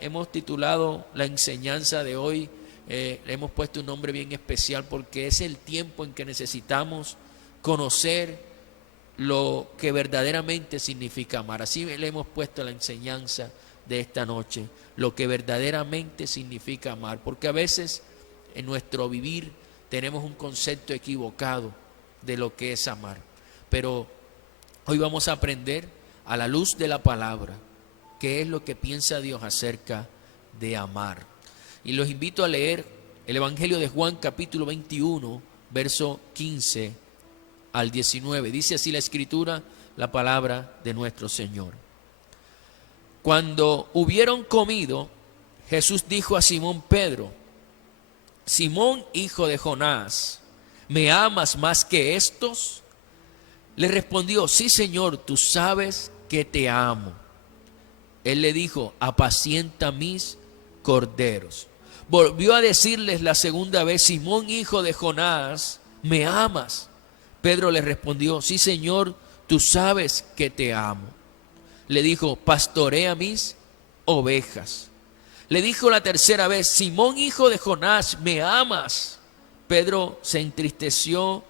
Hemos titulado la enseñanza de hoy, le hemos puesto un nombre bien especial porque es el tiempo en que necesitamos conocer lo que verdaderamente significa amar. Así le hemos puesto la enseñanza de esta noche, lo que verdaderamente significa amar, porque a veces en nuestro vivir tenemos un concepto equivocado de lo que es amar, pero hoy vamos a aprender a la luz de la palabra qué es lo que piensa Dios acerca de amar. Y los invito a leer el Evangelio de Juan capítulo 21, verso 15 al 19. Dice así la Escritura, la palabra de nuestro Señor. Cuando hubieron comido, Jesús dijo a Simón Pedro: Simón, hijo de Jonás, ¿me amas más que estos? Le respondió: sí, Señor, tú sabes que te amo. Él le dijo: apacienta mis corderos. Volvió a decirles la segunda vez: Simón, hijo de Jonás, ¿me amas? Pedro le respondió: sí, Señor, tú sabes que te amo. Le dijo: pastorea mis ovejas. Le dijo la tercera vez: Simón, hijo de Jonás, ¿me amas? Pedro se entristeció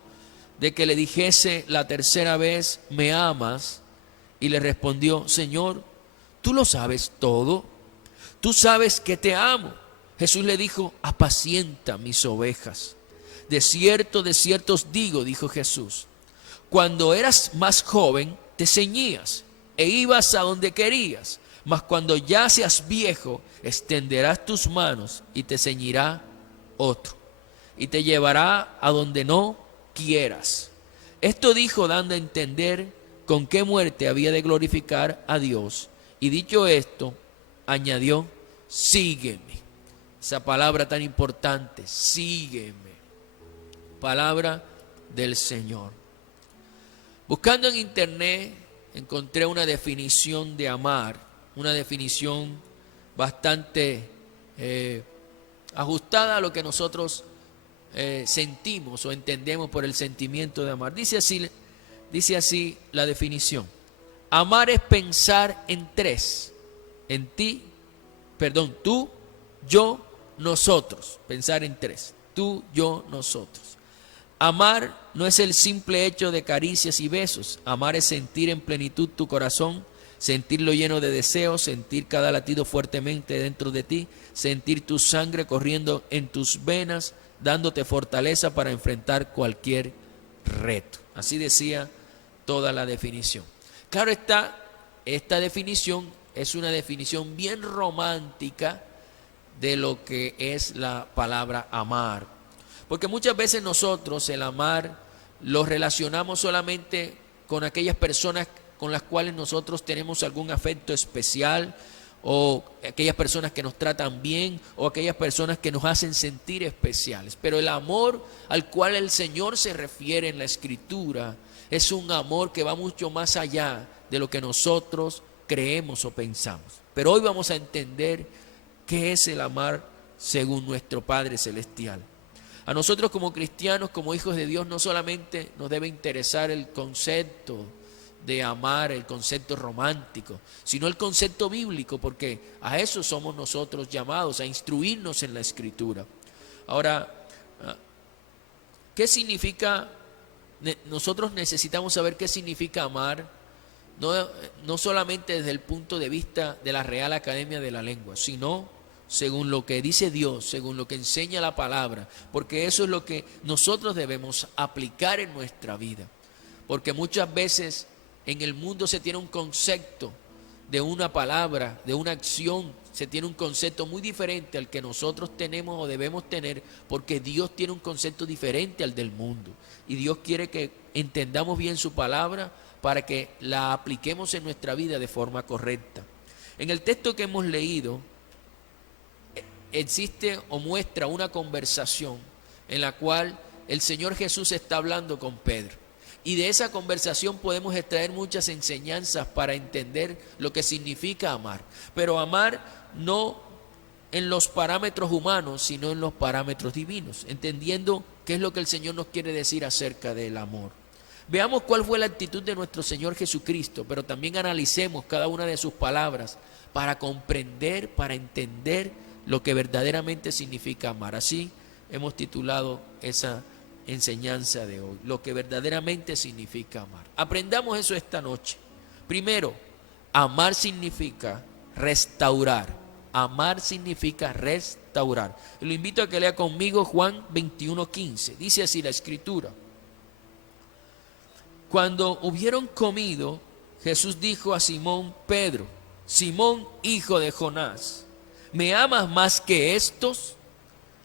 de que le dijese la tercera vez: ¿me amas? Y le respondió: Señor, tú lo sabes todo, tú sabes que te amo. Jesús le dijo: apacienta mis ovejas. De cierto os digo, dijo Jesús, cuando eras más joven te ceñías e ibas a donde querías, mas cuando ya seas viejo extenderás tus manos y te ceñirá otro y te llevará a donde no quieras. Esto dijo dando a entender con qué muerte había de glorificar a Dios. Y dicho esto, añadió: sígueme. Esa palabra tan importante, sígueme. Palabra del Señor. Buscando en internet encontré una definición de amar, una definición bastante ajustada a lo que nosotros sentimos o entendemos por el sentimiento de amar. Dice así la definición: amar es pensar en tres, tú, yo, nosotros. Pensar en tres, tú, yo, nosotros. Amar no es el simple hecho de caricias y besos. Amar es sentir en plenitud tu corazón, sentirlo lleno de deseos, sentir cada latido fuertemente dentro de ti, sentir tu sangre corriendo en tus venas, dándote fortaleza para enfrentar cualquier reto. Así decía toda la definición. Claro está, esta definición es una definición bien romántica de lo que es la palabra amar. Porque muchas veces nosotros el amar lo relacionamos solamente con aquellas personas con las cuales nosotros tenemos algún afecto especial, o aquellas personas que nos tratan bien, o aquellas personas que nos hacen sentir especiales. Pero el amor al cual el Señor se refiere en la Escritura es un amor que va mucho más allá de lo que nosotros creemos o pensamos. Pero hoy vamos a entender qué es el amar según nuestro Padre Celestial. A nosotros como cristianos, como hijos de Dios, no solamente nos debe interesar el concepto de amar, el concepto romántico, sino el concepto bíblico, porque a eso somos nosotros llamados, a instruirnos en la Escritura. Ahora, ¿qué significa? Nosotros necesitamos saber qué significa amar, no solamente desde el punto de vista de la Real Academia de la Lengua, sino según lo que dice Dios, según lo que enseña la palabra, porque eso es lo que nosotros debemos aplicar en nuestra vida. Porque muchas veces en el mundo se tiene un concepto de una palabra, de una acción, se tiene un concepto muy diferente al que nosotros tenemos o debemos tener, porque Dios tiene un concepto diferente al del mundo. Y Dios quiere que entendamos bien su palabra para que la apliquemos en nuestra vida de forma correcta. En el texto que hemos leído, existe o muestra una conversación en la cual el Señor Jesús está hablando con Pedro. Y de esa conversación podemos extraer muchas enseñanzas para entender lo que significa amar. Pero amar no en los parámetros humanos, sino en los parámetros divinos, entendiendo qué es lo que el Señor nos quiere decir acerca del amor. Veamos cuál fue la actitud de nuestro Señor Jesucristo, pero también analicemos cada una de sus palabras para comprender, para entender lo que verdaderamente significa amar. Así hemos titulado esa enseñanza de hoy, lo que verdaderamente significa amar. Aprendamos eso esta noche. Primero, amar significa restaurar. Amar significa restaurar. Y lo invito a que lea conmigo Juan 21:15. Dice así la Escritura: cuando hubieron comido, Jesús dijo a Simón Pedro: Simón, hijo de Jonás, ¿me amas más que estos?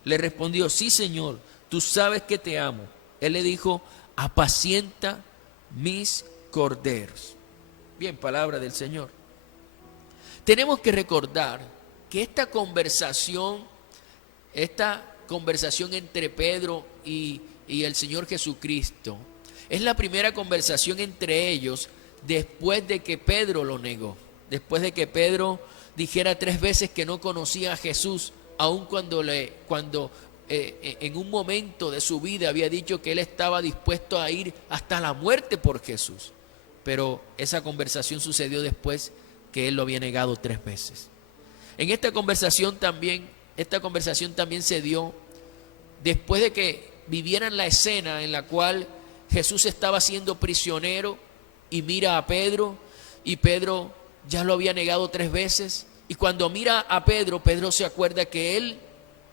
Le respondió: sí, Señor, tú sabes que te amo. Él le dijo: apacienta mis corderos. Bien, palabra del Señor. Tenemos que recordar que esta conversación entre Pedro y el Señor Jesucristo es la primera conversación entre ellos después de que Pedro lo negó, después de que Pedro dijera 3 veces que no conocía a Jesús, aun cuando en un momento de su vida había dicho que él estaba dispuesto a ir hasta la muerte por Jesús. Pero esa conversación sucedió después que él lo había negado 3 veces. Esta conversación también se dio después de que vivieran la escena en la cual Jesús estaba siendo prisionero y mira a Pedro, y Pedro ya lo había negado 3 veces, y cuando mira a Pedro, Pedro se acuerda que él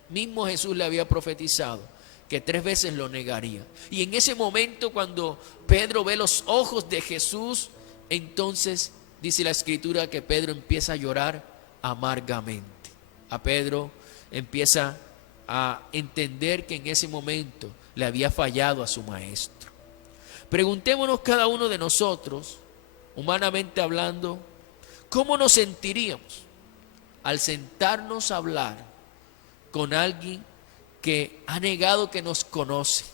mismo, Jesús, le había profetizado que 3 veces lo negaría. Y en ese momento, cuando Pedro ve los ojos de Jesús, entonces dice la Escritura que Pedro empieza a llorar amargamente. A Pedro empieza a entender que en ese momento le había fallado a su maestro. Preguntémonos cada uno de nosotros, humanamente hablando, ¿cómo nos sentiríamos al sentarnos a hablar con alguien que ha negado que nos conoce,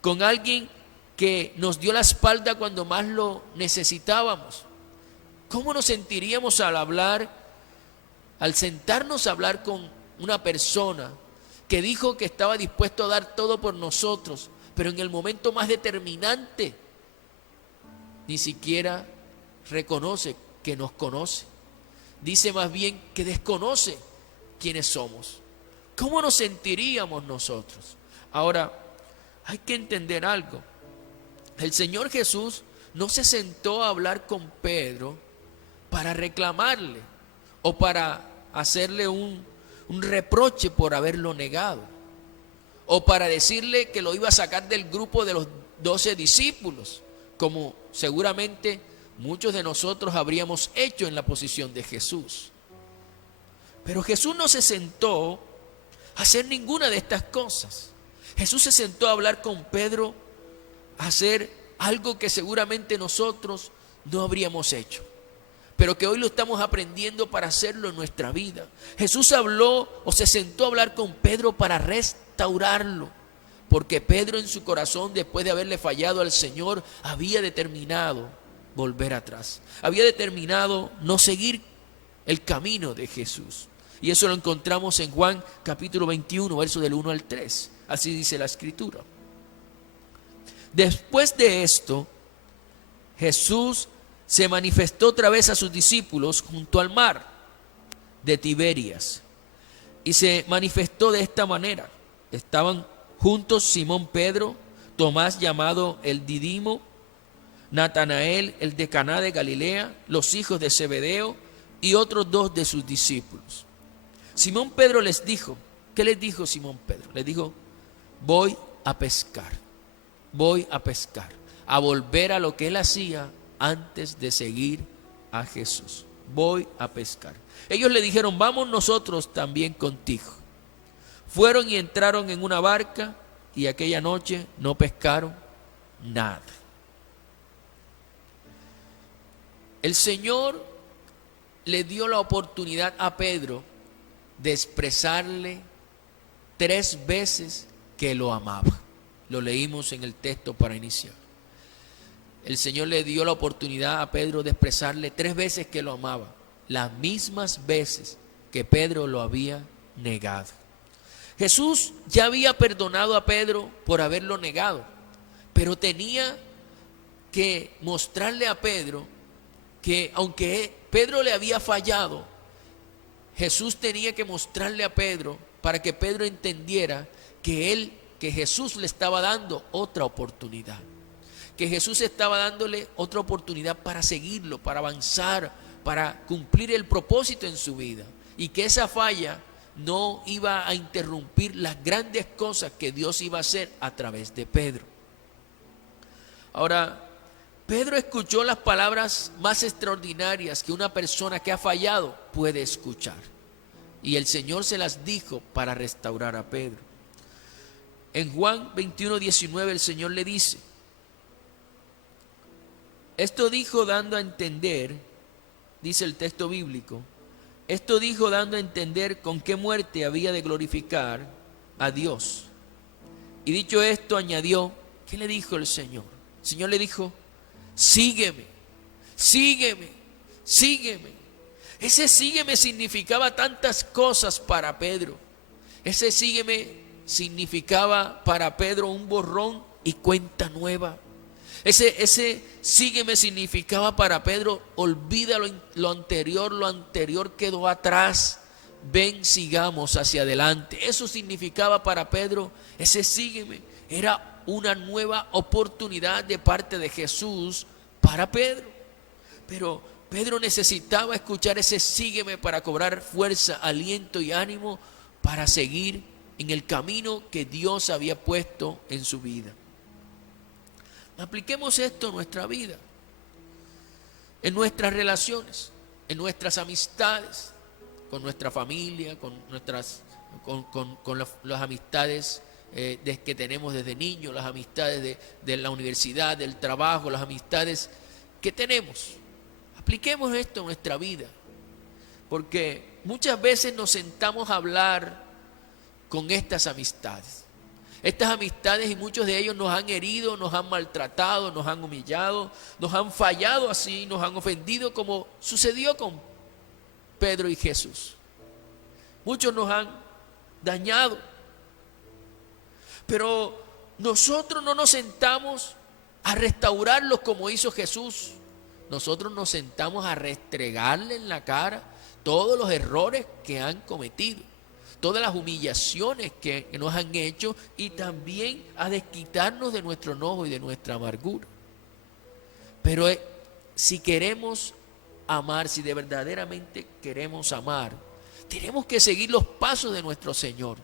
con alguien que nos dio la espalda cuando más lo necesitábamos? ¿Cómo nos sentiríamos al sentarnos a hablar con una persona que dijo que estaba dispuesto a dar todo por nosotros, pero en el momento más determinante ni siquiera reconoce que nos conoce? Dice más bien que desconoce quiénes somos. ¿Cómo nos sentiríamos nosotros? Ahora, hay que entender algo. El Señor Jesús no se sentó a hablar con Pedro para reclamarle o para hacerle un reproche por haberlo negado, o para decirle que lo iba a sacar del grupo de los 12 discípulos, como seguramente muchos de nosotros habríamos hecho en la posición de Jesús. Pero Jesús no se sentó a hacer ninguna de estas cosas. Jesús se sentó a hablar con Pedro, a hacer algo que seguramente nosotros no habríamos hecho, pero que hoy lo estamos aprendiendo para hacerlo en nuestra vida. Jesús habló o se sentó a hablar con Pedro para restaurarlo, porque Pedro en su corazón, después de haberle fallado al Señor, había determinado volver atrás, había determinado no seguir el camino de Jesús. Y eso lo encontramos en Juan capítulo 21, versos del 1 al 3. Así dice la Escritura. Después de esto, Jesús se manifestó otra vez a sus discípulos junto al mar de Tiberias, y se manifestó de esta manera. Estaban juntos Simón Pedro, Tomás llamado el Didimo, Natanael el de Caná de Galilea, los hijos de Zebedeo y otros 2 de sus discípulos. Simón Pedro les dijo, ¿qué les dijo Simón Pedro? Les dijo: voy a pescar, a volver a lo que él hacía antes de seguir a Jesús. Voy a pescar. Ellos le dijeron: vamos nosotros también contigo. Fueron y entraron en una barca, y aquella noche no pescaron nada. El Señor le dio la oportunidad a Pedro de expresarle 3 veces que lo amaba. Lo leímos en el texto para iniciar. El Señor le dio la oportunidad a Pedro de expresarle 3 veces que lo amaba, las mismas veces que Pedro lo había negado. Jesús ya había perdonado a Pedro por haberlo negado, pero tenía que mostrarle a Pedro que aunque Pedro le había fallado, Jesús tenía que mostrarle a Pedro para que Pedro entendiera que Jesús le estaba dando otra oportunidad. Que Jesús estaba dándole otra oportunidad para seguirlo, para avanzar, para cumplir el propósito en su vida. Y que esa falla no iba a interrumpir las grandes cosas que Dios iba a hacer a través de Pedro. Ahora, Pedro escuchó las palabras más extraordinarias que una persona que ha fallado puede escuchar. Y el Señor se las dijo para restaurar a Pedro. En Juan 21:19 el Señor le dice: esto dijo dando a entender, dice el texto bíblico, esto dijo dando a entender con qué muerte había de glorificar a Dios. Y dicho esto añadió, ¿qué le dijo el Señor? El Señor le dijo: sígueme, sígueme, sígueme. Ese sígueme significaba tantas cosas para Pedro. Ese sígueme significaba para Pedro un borrón y cuenta nueva. Ese sígueme significaba para Pedro: olvida lo anterior quedó atrás, ven, sigamos hacia adelante. Eso significaba para Pedro, ese sígueme, era una nueva oportunidad de parte de Jesús para Pedro. Pero Pedro necesitaba escuchar ese sígueme para cobrar fuerza, aliento y ánimo para seguir en el camino que Dios había puesto en su vida. Apliquemos esto en nuestra vida, en nuestras relaciones, en nuestras amistades, con nuestra familia, con las amistades que tenemos desde niños, las amistades de la universidad, del trabajo, las amistades que tenemos. Apliquemos esto en nuestra vida, porque muchas veces nos sentamos a hablar con estas amistades. Estas amistades, y muchos de ellos nos han herido, nos han maltratado, nos han humillado, nos han fallado así, nos han ofendido, como sucedió con Pedro y Jesús. Muchos nos han dañado. Pero nosotros no nos sentamos a restaurarlos como hizo Jesús. Nosotros nos sentamos a restregarle en la cara todos los errores que han cometido, todas las humillaciones que nos han hecho, y también a desquitarnos de nuestro enojo y de nuestra amargura. Pero si queremos amar, si de verdaderamente queremos amar, tenemos que seguir los pasos de nuestro Señor.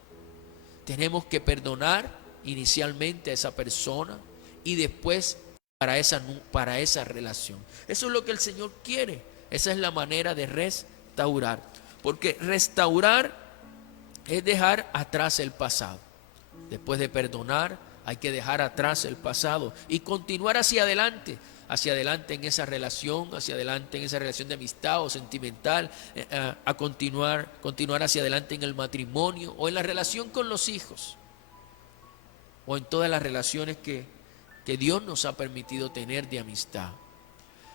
Tenemos que perdonar inicialmente a esa persona y después para esa relación. Eso es lo que el Señor quiere. Esa es la manera de restaurar. Porque restaurar es dejar atrás el pasado. Después de perdonar, hay que dejar atrás el pasado y continuar hacia adelante en esa relación, hacia adelante en esa relación de amistad o sentimental, a continuar hacia adelante en el matrimonio o en la relación con los hijos, o en todas las relaciones que Dios nos ha permitido tener de amistad.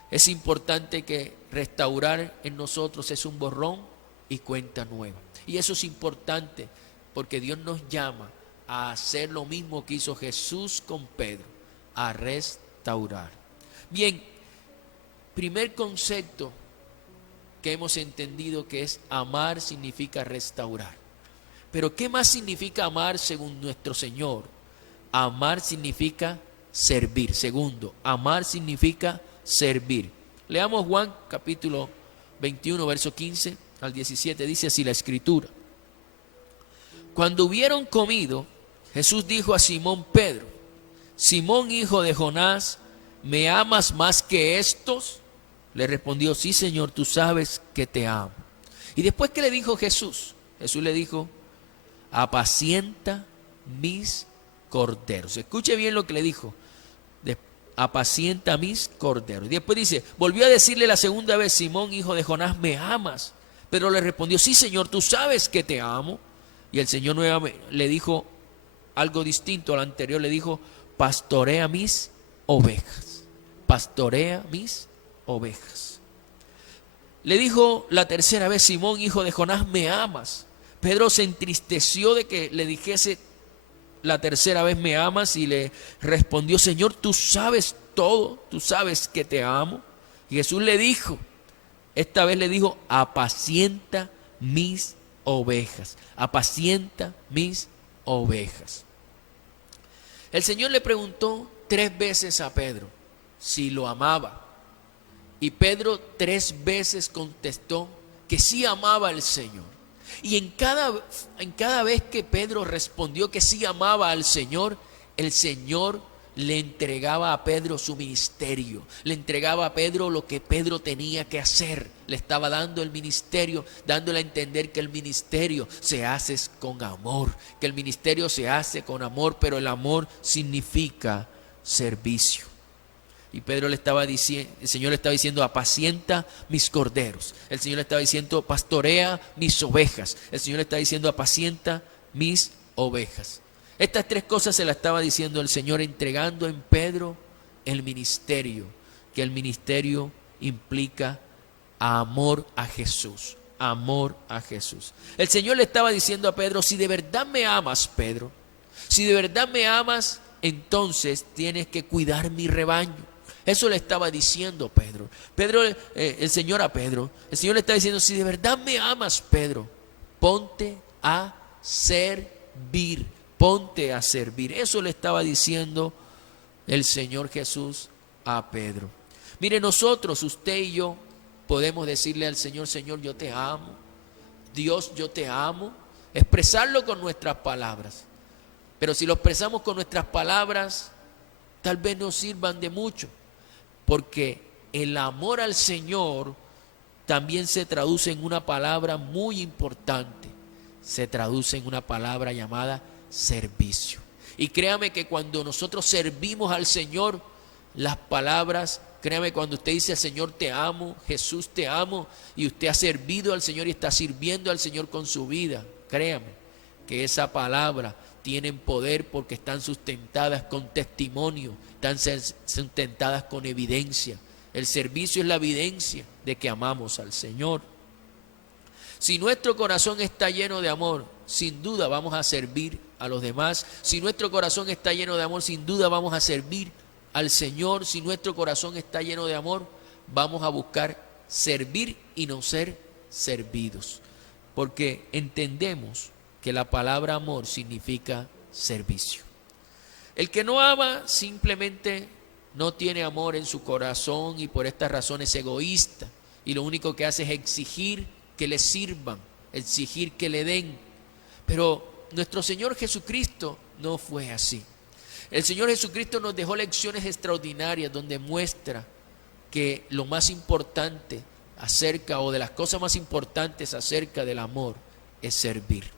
Es importante que restaurar en nosotros es un borrón y cuenta nueva. Y eso es importante porque Dios nos llama a hacer lo mismo que hizo Jesús con Pedro, a restaurar. Bien, primer concepto que hemos entendido, que es amar significa restaurar. Pero ¿qué más significa amar según nuestro Señor? Amar significa servir. Segundo, amar significa servir. Leamos Juan capítulo 21, verso 15 al 17, dice así la Escritura. Cuando hubieron comido, Jesús dijo a Simón Pedro: Simón, hijo de Jonás, ¿me amas más que estos? Le respondió: sí, Señor, tú sabes que te amo. Y después, ¿qué le dijo Jesús? Jesús le dijo: apacienta mis corderos. Escuche bien lo que le dijo: apacienta mis corderos. Y después dice, volvió a decirle la segunda vez: Simón, hijo de Jonás, ¿me amas? Pero le respondió: sí, Señor, tú sabes que te amo. Y el Señor nuevamente le dijo algo distinto al anterior. Le dijo: pastorea mis ovejas. Pastorea mis ovejas. Le dijo la tercera vez: Simón, hijo de Jonás, ¿me amas? Pedro se entristeció de que le dijese la tercera vez: ¿me amas? Y le respondió: Señor, tú sabes todo, tú sabes que te amo. Y Jesús le dijo, esta vez le dijo: apacienta mis ovejas. Apacienta mis ovejas. El Señor le preguntó 3 veces a Pedro si lo amaba. Y Pedro 3 veces contestó que sí amaba al Señor. Y en cada vez que Pedro respondió que sí amaba al Señor, el Señor le entregaba a Pedro su ministerio, le entregaba a Pedro lo que Pedro tenía que hacer, le estaba dando el ministerio, dándole a entender que el ministerio se hace con amor, que el ministerio se hace con amor, pero el amor significa servicio. Y Pedro le estaba diciendo, el Señor le estaba diciendo, apacienta mis corderos. El Señor le estaba diciendo, pastorea mis ovejas. El Señor le estaba diciendo, apacienta mis ovejas. Estas 3 cosas se las estaba diciendo el Señor, entregando en Pedro el ministerio, que el ministerio implica amor a Jesús, amor a Jesús. El Señor le estaba diciendo a Pedro, si de verdad me amas, Pedro, si de verdad me amas, entonces tienes que cuidar mi rebaño. Eso le estaba diciendo Pedro. El Señor a Pedro. El Señor le está diciendo, si de verdad me amas, Pedro, ponte a servir. Ponte a servir. Eso le estaba diciendo el Señor Jesús a Pedro. Mire, nosotros, usted y yo, podemos decirle al Señor, Señor, yo te amo. Dios, yo te amo. Expresarlo con nuestras palabras. Pero si lo expresamos con nuestras palabras, tal vez no sirvan de mucho. Porque el amor al Señor también se traduce en una palabra muy importante. Se traduce en una palabra llamada servicio. Y créame que cuando nosotros servimos al Señor, las palabras, créame, cuando usted dice al Señor te amo, Jesús te amo, y usted ha servido al Señor y está sirviendo al Señor con su vida, créame que esa palabra tienen poder porque están sustentadas con testimonio, están sustentadas con evidencia. El servicio es la evidencia de que amamos al Señor. Si nuestro corazón está lleno de amor, sin duda vamos a servir a los demás. Si nuestro corazón está lleno de amor, sin duda vamos a servir al Señor. Si nuestro corazón está lleno de amor, vamos a buscar servir y no ser servidos. Porque entendemos que la palabra amor significa servicio. El que no ama simplemente no tiene amor en su corazón y por esta razón es egoísta. Y lo único que hace es exigir que le sirvan, exigir que le den. Pero nuestro Señor Jesucristo no fue así. El Señor Jesucristo nos dejó lecciones extraordinarias donde muestra que lo más importante acerca, o de las cosas más importantes acerca del amor, es servir.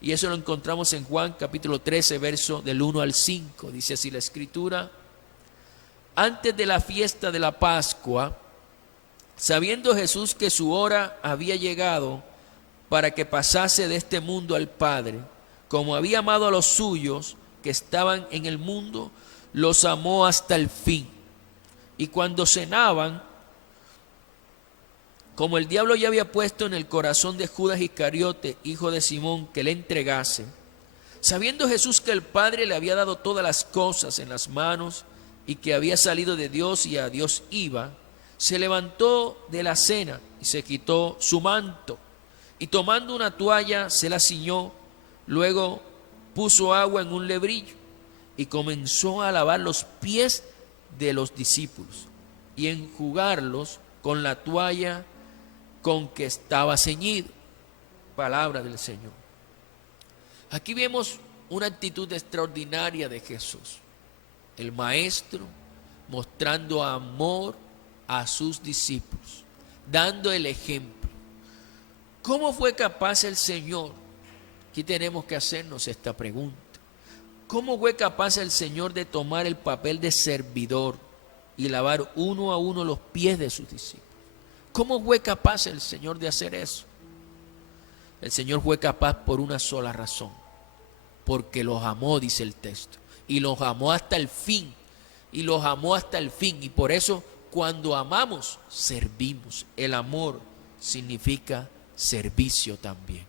Y eso lo encontramos en Juan capítulo 13, verso del 1 al 5. Dice así la Escritura: antes de la fiesta de la Pascua, sabiendo Jesús que su hora había llegado para que pasase de este mundo al Padre, como había amado a los suyos que estaban en el mundo, los amó hasta el fin. Y cuando cenaban, como el diablo ya había puesto en el corazón de Judas Iscariote, hijo de Simón, que le entregase, sabiendo Jesús que el Padre le había dado todas las cosas en las manos y que había salido de Dios y a Dios iba, se levantó de la cena y se quitó su manto, y tomando una toalla se la ciñó. Luego puso agua en un lebrillo y comenzó a lavar los pies de los discípulos y enjugarlos con la toalla con que estaba ceñido. Palabra del Señor. Aquí vemos una actitud extraordinaria de Jesús, el Maestro, mostrando amor a sus discípulos, dando el ejemplo. ¿Cómo fue capaz el Señor? Aquí tenemos que hacernos esta pregunta. ¿Cómo fue capaz el Señor de tomar el papel de servidor y lavar uno a uno los pies de sus discípulos? ¿Cómo fue capaz el Señor de hacer eso? El Señor fue capaz por una sola razón: porque los amó, dice el texto, y los amó hasta el fin, y los amó hasta el fin. Y por eso, cuando amamos, servimos. El amor significa servicio también.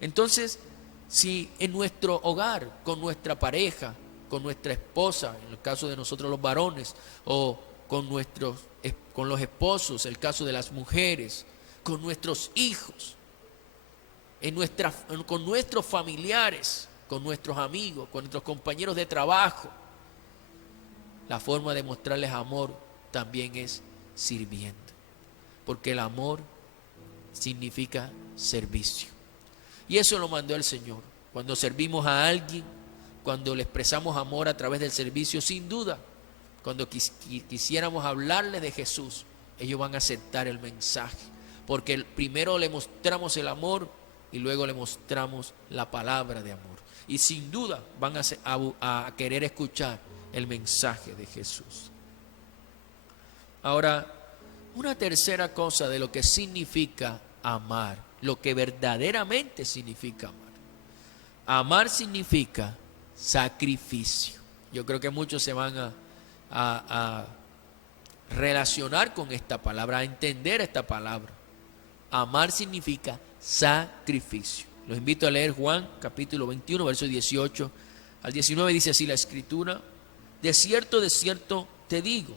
Entonces, si en nuestro hogar, con nuestra pareja, con nuestra esposa, en el caso de nosotros los varones, o con los esposos, el caso de las mujeres, con nuestros hijos, con nuestros familiares, con nuestros amigos, con nuestros compañeros de trabajo. La forma de mostrarles amor también es sirviendo, porque el amor significa servicio. Y eso lo mandó el Señor. Cuando servimos a alguien, cuando le expresamos amor a través del servicio, sin duda, cuando quisiéramos hablarles de Jesús, ellos van a aceptar el mensaje, porque primero le mostramos el amor y luego le mostramos la palabra de amor. Y sin duda van a querer escuchar el mensaje de Jesús. Ahora, una tercera cosa de lo que significa amar, lo que verdaderamente significa amar. Amar significa sacrificio. Yo creo que muchos se van a relacionar con esta palabra, a entender esta palabra. Amar significa sacrificio. Los invito a leer Juan capítulo 21, versos 18 al 19. Dice así la Escritura: de cierto te digo,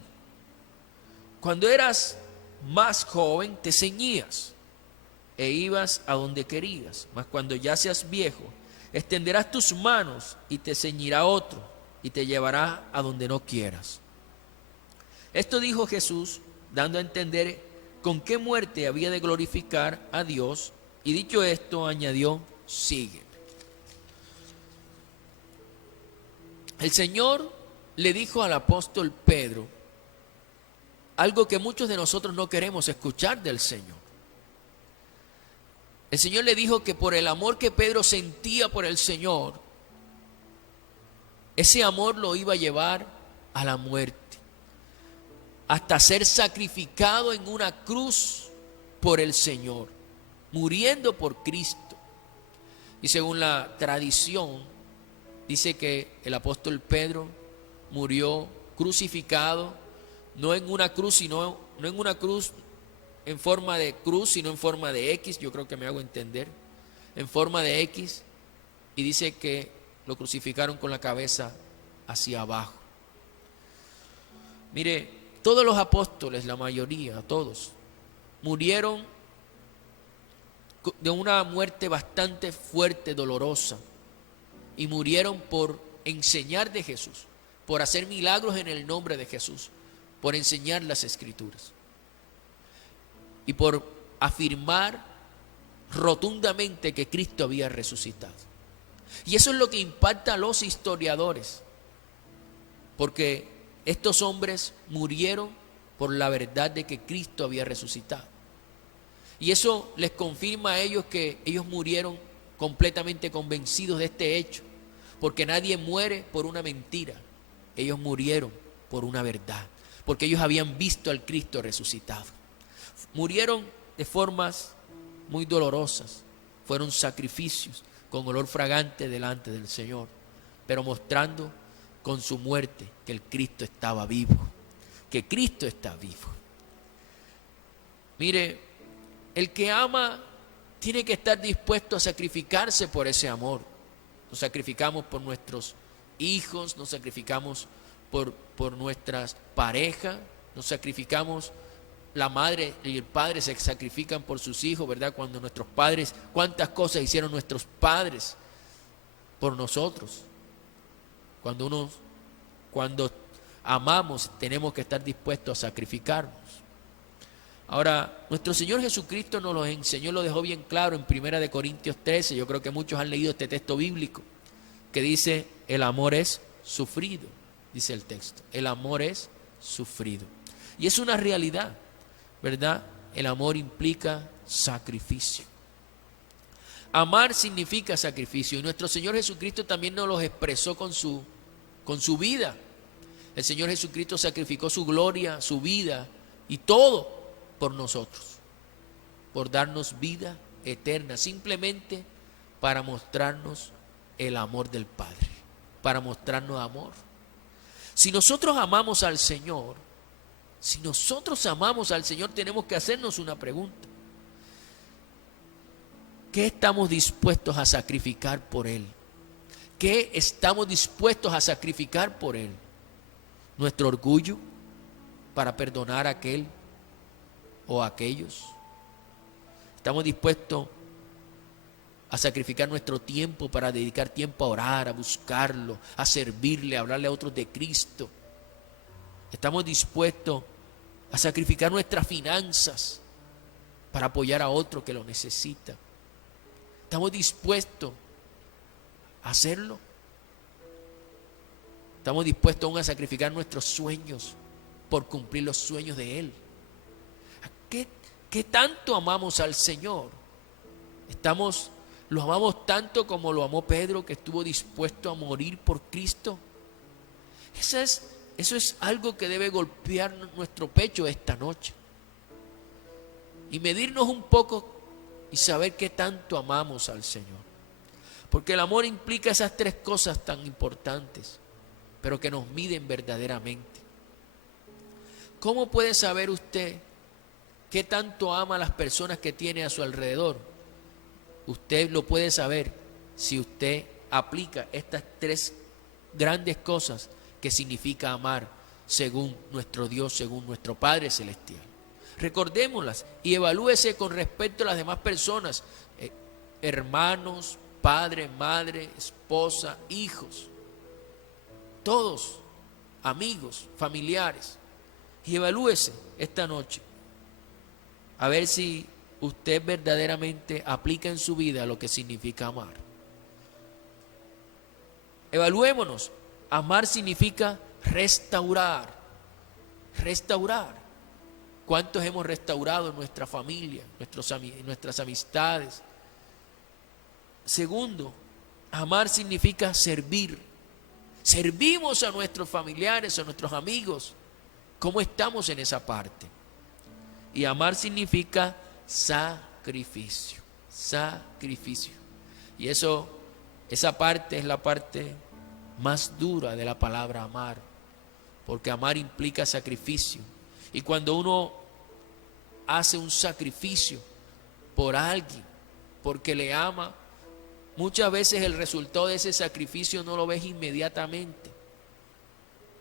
cuando eras más joven te ceñías e ibas a donde querías, mas cuando ya seas viejo, extenderás tus manos y te ceñirá otro y te llevará a donde no quieras. Esto dijo Jesús, dando a entender con qué muerte había de glorificar a Dios, y dicho esto, añadió: sígueme. El Señor le dijo al apóstol Pedro algo que muchos de nosotros no queremos escuchar del Señor. El Señor le dijo que por el amor que Pedro sentía por el Señor, ese amor lo iba a llevar a la muerte, hasta ser sacrificado en una cruz por el Señor, muriendo por Cristo. Y según la tradición, dice que el apóstol Pedro murió crucificado, no en una cruz, no en una cruz en forma de cruz, sino en forma de X. Yo creo que me hago entender, en forma de X. Y dice que lo crucificaron con la cabeza hacia abajo. Mire, todos los apóstoles, la mayoría, todos, murieron de una muerte bastante fuerte, dolorosa, y murieron por enseñar de Jesús, por hacer milagros en el nombre de Jesús, por enseñar las Escrituras y por afirmar rotundamente que Cristo había resucitado. Y eso es lo que impacta a los historiadores, porque estos hombres murieron por la verdad de que Cristo había resucitado. Y eso les confirma a ellos que ellos murieron completamente convencidos de este hecho, porque nadie muere por una mentira. Ellos murieron por una verdad, porque ellos habían visto al Cristo resucitado. Murieron de formas muy dolorosas, fueron sacrificios con olor fragante delante del Señor, pero mostrando con su muerte que el Cristo estaba vivo, que Cristo está vivo. Mire, el que ama tiene que estar dispuesto a sacrificarse por ese amor. Nos sacrificamos por nuestros hijos, nos sacrificamos por nuestras parejas, nos sacrificamos, la madre y el padre se sacrifican por sus hijos, ¿verdad? Cuando nuestros padres, cuántas cosas hicieron nuestros padres por nosotros. Cuando amamos, tenemos que estar dispuestos a sacrificarnos. Ahora, nuestro Señor Jesucristo nos lo enseñó, lo dejó bien claro en 1 Corintios 13. Yo creo que muchos han leído este texto bíblico que dice: el amor es sufrido, dice el texto. El amor es sufrido. Y es una realidad, ¿verdad? El amor implica sacrificio. Amar significa sacrificio. Y nuestro Señor Jesucristo también nos lo expresó con su vida. El Señor Jesucristo sacrificó su gloria, su vida y todo por nosotros, por darnos vida eterna, simplemente para mostrarnos el amor del Padre, para mostrarnos amor. Si nosotros amamos al Señor, tenemos que hacernos una pregunta: ¿qué estamos dispuestos a sacrificar por Él? ¿Qué estamos dispuestos a sacrificar por Él? ¿Nuestro orgullo para perdonar a aquel o a aquellos? ¿Estamos dispuestos a sacrificar nuestro tiempo para dedicar tiempo a orar, a buscarlo, a servirle, a hablarle a otros de Cristo. Estamos dispuestos a sacrificar nuestras finanzas para apoyar a otro que lo necesita. Estamos dispuestos a hacerlo. Estamos dispuestos aún a sacrificar nuestros sueños por cumplir los sueños de Él. ¿Qué tanto amamos al Señor? ¿Lo amamos tanto como lo amó Pedro, que estuvo dispuesto a morir por Cristo? Eso es algo que debe golpear nuestro pecho esta noche. Y medirnos un poco y saber qué tanto amamos al Señor. Porque el amor implica esas tres cosas tan importantes, pero que nos miden verdaderamente. ¿Cómo puede saber usted qué tanto ama a las personas que tiene a su alrededor? Usted lo puede saber si usted aplica estas tres grandes cosas que significa amar según nuestro Dios, según nuestro Padre Celestial. Recordémoslas y evalúese con respecto a las demás personas, hermanos, padre, madre, esposa, hijos, todos, amigos, familiares, y evalúese esta noche a ver si usted verdaderamente aplica en su vida lo que significa amar. Evaluémonos. Amar significa restaurar. Restaurar. ¿Cuántos hemos restaurado nuestra familia, nuestras amistades? Segundo, amar significa servir. Servimos a nuestros familiares, a nuestros amigos. ¿Cómo estamos en esa parte? Y amar significa sacrificio. Sacrificio. Y esa parte es la parte más dura de la palabra amar, porque amar implica sacrificio. Y cuando uno hace un sacrificio por alguien, porque le ama, muchas veces el resultado de ese sacrificio no lo ves inmediatamente,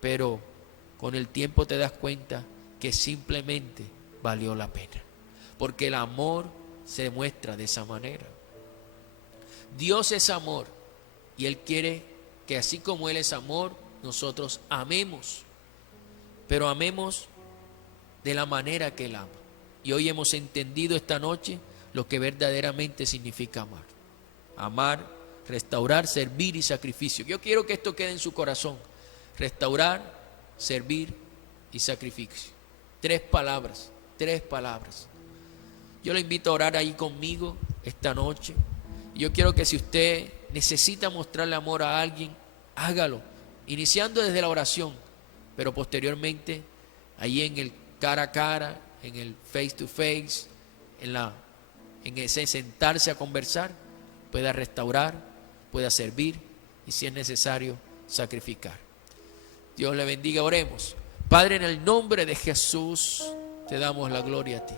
pero con el tiempo te das cuenta que simplemente valió la pena, porque el amor se demuestra de esa manera. Dios es amor y Él quiere que así como Él es amor, nosotros amemos, pero amemos de la manera que Él ama. Y hoy hemos entendido esta noche lo que verdaderamente significa amar. Amar, restaurar, servir y sacrificio. Yo quiero que esto quede en su corazón. Restaurar, servir y sacrificio. Tres palabras. Yo le invito a orar ahí conmigo esta noche. Yo quiero que si usted necesita mostrarle amor a alguien, hágalo, iniciando desde la oración, pero posteriormente ahí en el cara a cara, en el face to face, en ese sentarse a conversar, pueda restaurar, pueda servir y si es necesario sacrificar. Dios le bendiga. Oremos. Padre, en el nombre de Jesús te damos la gloria a ti.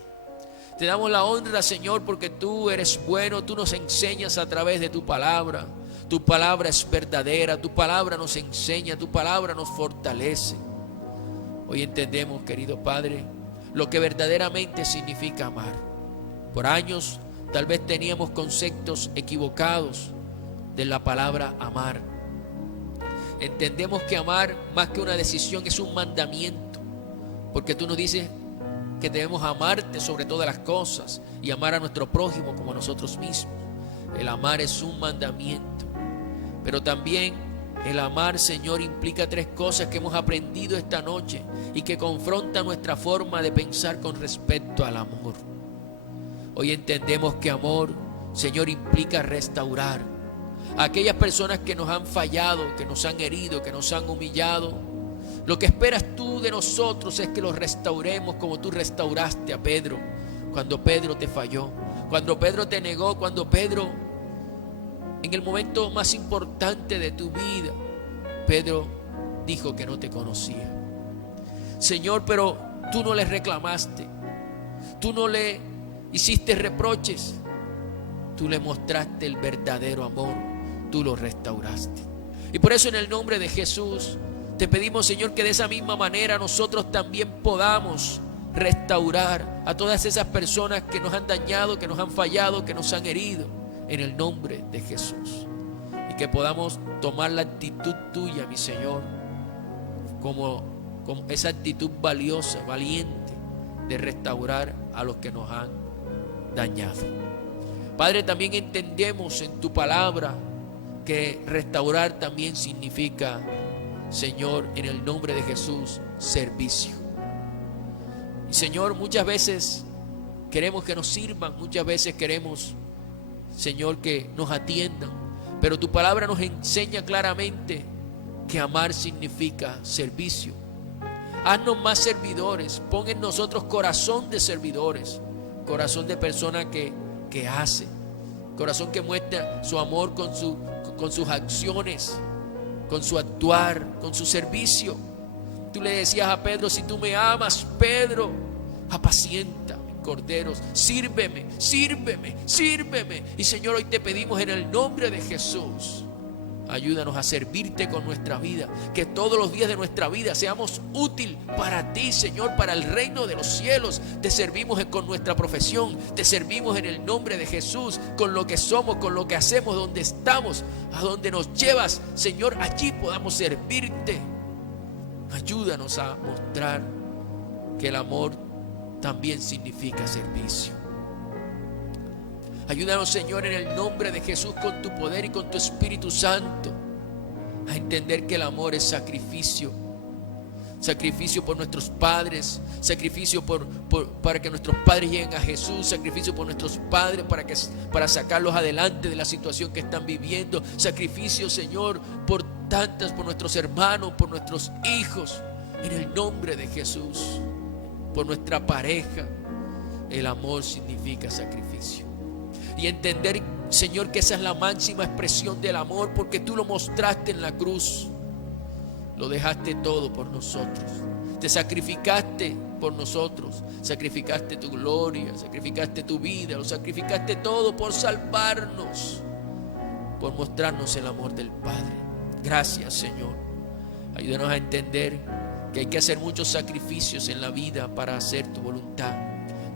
Te damos la honra, Señor, porque tú eres bueno, tú nos enseñas a través de tu palabra. Tu palabra es verdadera, tu palabra nos enseña, tu palabra nos fortalece. Hoy entendemos, querido Padre, lo que verdaderamente significa amar. Por años tal vez teníamos conceptos equivocados de la palabra amar. Entendemos que amar, más que una decisión, es un mandamiento, porque tú nos dices que debemos amarte sobre todas las cosas y amar a nuestro prójimo como a nosotros mismos. El amar es un mandamiento, pero también el amar, Señor, implica tres cosas que hemos aprendido esta noche y que confrontan nuestra forma de pensar con respecto al amor. Hoy entendemos que amor, Señor, implica restaurar a aquellas personas que nos han fallado, que nos han herido, que nos han humillado. Lo que esperas tú de nosotros es que los restauremos como tú restauraste a Pedro, cuando Pedro te falló, cuando Pedro te negó, cuando Pedro, en el momento más importante de tu vida, Pedro dijo que no te conocía. Señor, pero tú no le reclamaste, tú no le hiciste reproches, tú le mostraste el verdadero amor, tú lo restauraste. Y por eso en el nombre de Jesús te pedimos, Señor, que de esa misma manera nosotros también podamos restaurar a todas esas personas que nos han dañado, que nos han fallado, que nos han herido. en el nombre de Jesús. Y que podamos tomar la actitud tuya, mi Señor, como esa actitud valiosa, valiente, de restaurar a los que nos han dañado. Padre, también entendemos en tu palabra que restaurar también significa, Señor, en el nombre de Jesús, servicio. Y Señor, muchas veces queremos que nos sirvan, muchas veces queremos, Señor, que nos atiendan, pero tu palabra nos enseña claramente que amar significa servicio. Haznos más servidores, pon en nosotros corazón de servidores, corazón de persona que hace, corazón que muestra su amor con sus acciones, con su actuar, con su servicio. Tú le decías a Pedro: si tú me amas, Pedro, apacienta mis corderos, sírveme, sírveme, sírveme. Y Señor, hoy te pedimos en el nombre de Jesús, ayúdanos a servirte con nuestra vida, que todos los días de nuestra vida seamos útil para ti, Señor, para el reino de los cielos. Te servimos con nuestra profesión, te servimos en el nombre de Jesús, con lo que somos, con lo que hacemos, donde estamos, a donde nos llevas, Señor, allí podamos servirte. Ayúdanos a mostrar que el amor también significa servicio. Ayúdanos, Señor, en el nombre de Jesús, con tu poder y con tu Espíritu Santo, a entender que el amor es sacrificio. Sacrificio por nuestros padres, sacrificio para que nuestros padres lleguen a Jesús, sacrificio por nuestros padres para sacarlos adelante de la situación que están viviendo, sacrificio, Señor, por nuestros hermanos, por nuestros hijos, en el nombre de Jesús, por nuestra pareja. El amor significa sacrificio. Y entender, Señor, que esa es la máxima expresión del amor, porque tú lo mostraste en la cruz. Lo dejaste todo por nosotros. Te sacrificaste por nosotros. Sacrificaste tu gloria, sacrificaste tu vida, lo sacrificaste todo por salvarnos, por mostrarnos el amor del Padre. Gracias, Señor. Ayúdanos a entender que hay que hacer muchos sacrificios en la vida para hacer tu voluntad,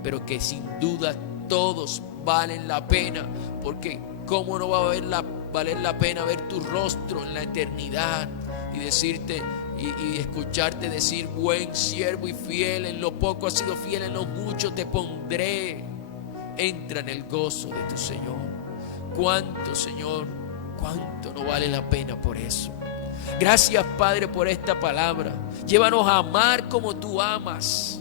pero que sin duda todos valen la pena, porque cómo no va a valer la pena ver tu rostro en la eternidad y decirte y escucharte decir: buen siervo y fiel, en lo poco has sido fiel, en lo mucho te pondré. Entra en el gozo de tu Señor. Cuánto, Señor, cuánto no vale la pena por eso. Gracias, Padre, por esta palabra. Llévanos a amar como tú amas.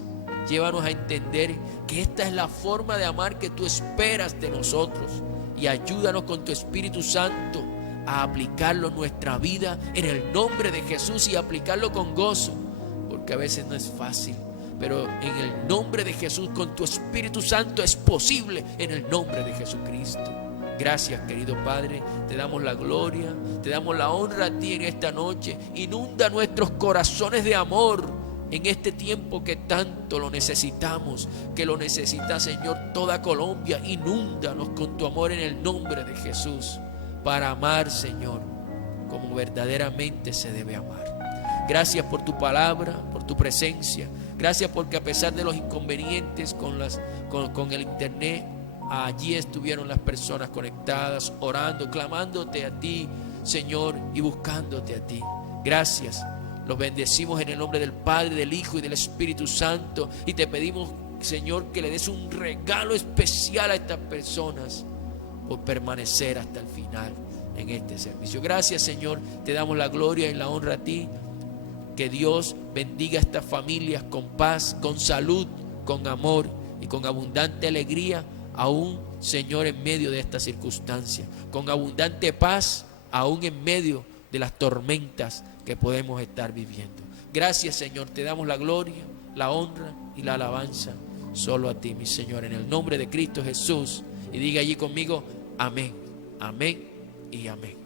Llévanos a entender que esta es la forma de amar que tú esperas de nosotros. Y ayúdanos con tu Espíritu Santo a aplicarlo en nuestra vida en el nombre de Jesús, y aplicarlo con gozo, porque a veces no es fácil, pero en el nombre de Jesús, con tu Espíritu Santo, es posible, en el nombre de Jesucristo. Gracias, querido Padre, te damos la gloria, te damos la honra a ti en esta noche. Inunda nuestros corazones de amor en este tiempo que tanto lo necesitamos, que lo necesita, Señor, toda Colombia. Inúndanos con tu amor en el nombre de Jesús, para amar, Señor, como verdaderamente se debe amar. Gracias por tu palabra, por tu presencia. Gracias porque a pesar de los inconvenientes con el internet, allí estuvieron las personas conectadas, orando, clamándote a ti, Señor, y buscándote a ti. Gracias. Los bendecimos en el nombre del Padre, del Hijo y del Espíritu Santo. Y te pedimos, Señor, que le des un regalo especial a estas personas por permanecer hasta el final en este servicio. Gracias, Señor. Te damos la gloria y la honra a ti. Que Dios bendiga a estas familias con paz, con salud, con amor y con abundante alegría, aún, Señor, en medio de esta circunstancia. Con abundante paz, aún en medio de las tormentas que podemos estar viviendo. Gracias, Señor. Te damos la gloria, la honra y la alabanza solo a ti, mi Señor, en el nombre de Cristo Jesús. Y diga allí conmigo: amén, amén y amén.